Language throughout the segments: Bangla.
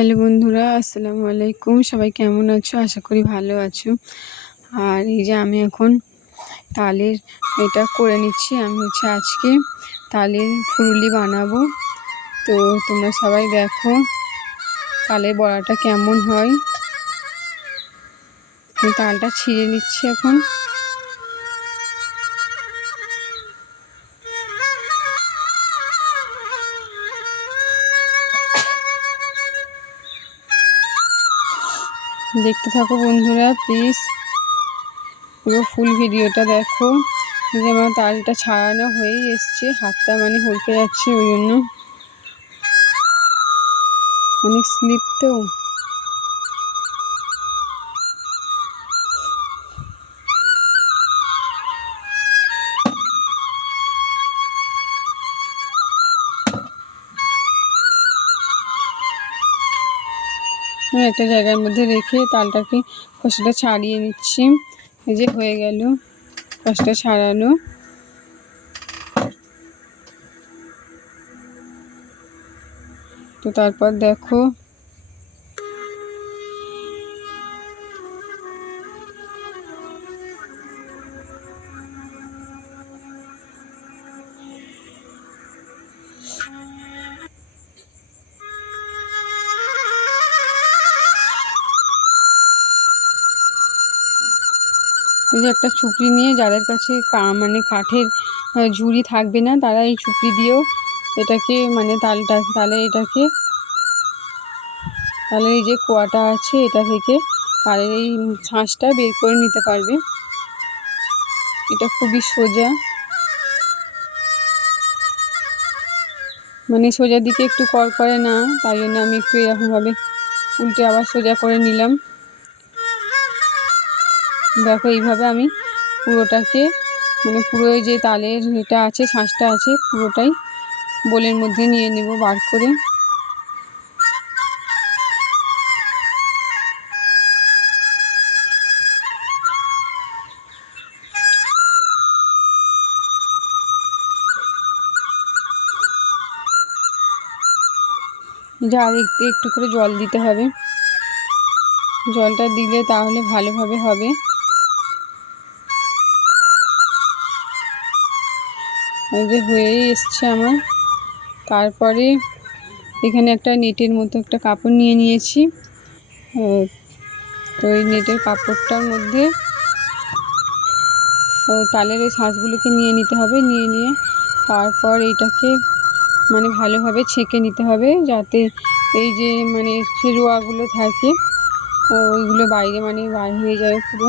হ্যালো বন্ধুরা, আসসালামু আলাইকুম। সবাই কেমন আছো? আশা করি ভালো আছো। আর এই যে আমি এখন তালের এটা করে নিচ্ছি। আমি আজকে তালের ফুলুরি বানাবো। তো তোমরা সবাই দেখো তালের বড়াটা কেমন হয়। আমি তালটা ছিঁড়ে নিচ্ছি এখন। দেখতে থাকো বন্ধুরা, প্লিজ পুরো ফুল ভিডিওটা দেখো। যে আমার তালটা ছাড়ানো হয়েই এসছে, হাতটা হলকে যাচ্ছে, ওই জন্য অনেক স্লিপ তো। আমি একটা জায়গার মধ্যে রেখে তালটাকে খোসাটা ছাড়িয়ে নিচ্ছি। এই যে হয়ে গেল খোসাটা ছাড়ানো। তো তারপর দেখো এই যে একটা চুপড়ি নিয়ে, যাদের কাছে কাঠের ঝুড়ি থাকবে না, তারা এই চুপড়ি দিয়েও এটাকে তালের এই যে কোয়াটা আছে এটা থেকে তালের এই ছাঁচটা বের করে নিতে পারবে। এটা খুবই সোজা, সোজা দিকে একটু করে না, তাই জন্য আমি একটু এরকমভাবে উল্টে আবার সোজা করে নিলাম। দেখো এইভাবে আমি পুরোটাকে পুরো যে তালের এটা আছে, ছাঁচটা আছে, পুরোটাই বোলের মধ্যে নিয়ে নেব বার করে। যা একটু একটু করে জল দিতে হবে, জলটা দিলে তাহলে ভালোভাবে হবে। এই যে হয়েই এসছে আমার। তারপরে এখানে একটা নেটের মতো একটা কাপড় নিয়ে নিয়েছি। তো এই নেটের কাপড়টার মধ্যে তালের ওই শাঁসগুলোকে নিয়ে নিতে হবে। নিয়ে তারপর এইটাকে ভালোভাবে ছেঁকে নিতে হবে, যাতে এই যে রোয়াগুলো থাকে ওইগুলো বাইরে বার হয়ে যায়। পুরো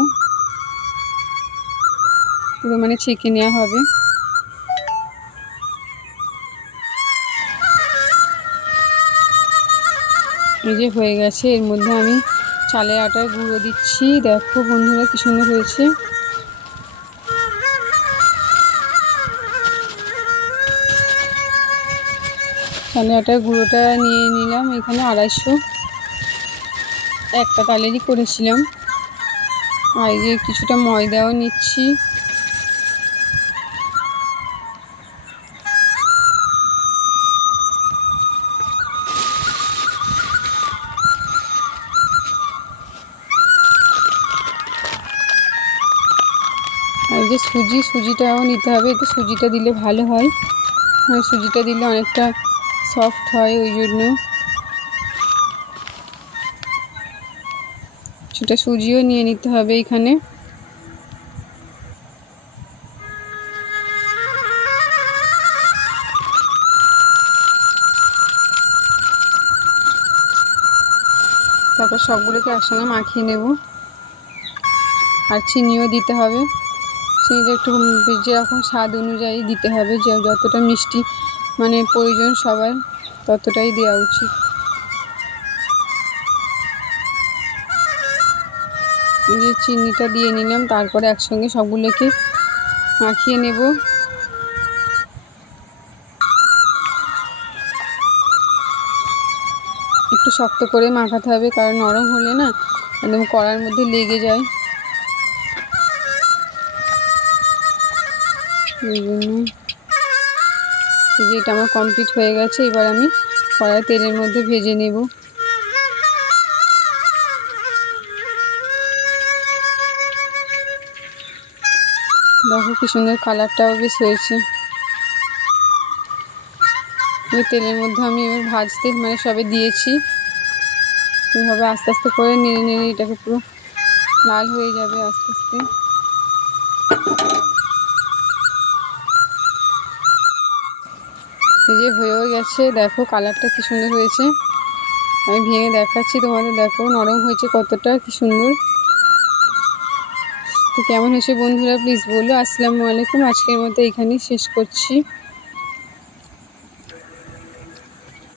ছেঁকে নেওয়া হবে। এই যে হয়ে গেছে। এর মধ্যে আমি চালের আটার গুঁড়ো দিচ্ছি। দেখো বন্ধুরা কি সুন্দর হয়েছে। চালের আটার গুঁড়োটা নিয়ে নিলাম। এখানে 250 একটা তালেরই করেছিলাম। আর এই যে কিছুটা ময়দাও নিচ্ছি। আর যে সুজিটাও নিতে হবে। একটু সুজিটা দিলে ভালো হয়, সুজিটা দিলে অনেকটা সফট হয়, ওই জন্য সেটা সুজিও নিয়ে নিতে হবে এখানে। তারপর সবগুলোকে একসঙ্গে মাখিয়ে নেব। আর চিনিও দিতে হবে। চিনিটা একটু যেরকম স্বাদ অনুযায়ী দিতে হবে, যে যতটা মিষ্টি প্রয়োজন সবার ততটাই দেওয়া উচিত। এই যে চিনিটা দিয়ে নিলাম। তারপরে একসঙ্গে সবগুলোকে মাখিয়ে নেব। একটু শক্ত করে মাখাতে হবে, কারণ নরম হলে না একদম কড়ার মধ্যে লেগে যায়। এই জন্য এই যে এটা আমার কমপ্লিট হয়ে গেছে। এবার আমি কড়াই তেলের মধ্যে ভেজে নেব। দেখো কি সুন্দর কালারটাও বেশ হয়েছে। এই তেলের মধ্যে আমি এবার ভাজতে মানে সবে দিয়েছি। এভাবে আস্তে আস্তে করে নেড়ে নেড়ে এটাকে পুরো লাল হয়ে যাবে আস্তে আস্তে। এই যে হয়েও গেছে, দেখো কালারটা কি সুন্দর হয়েছে। আমি ভেঙে দেখাচ্ছি তোমাদের, দেখো নরম হয়েছে কতটা, কি সুন্দর। তো কেমন হয়েছে বন্ধুরা প্লিজ বলো। আসসালামু আলাইকুম, আজকের মতো এখানেই শেষ করছি।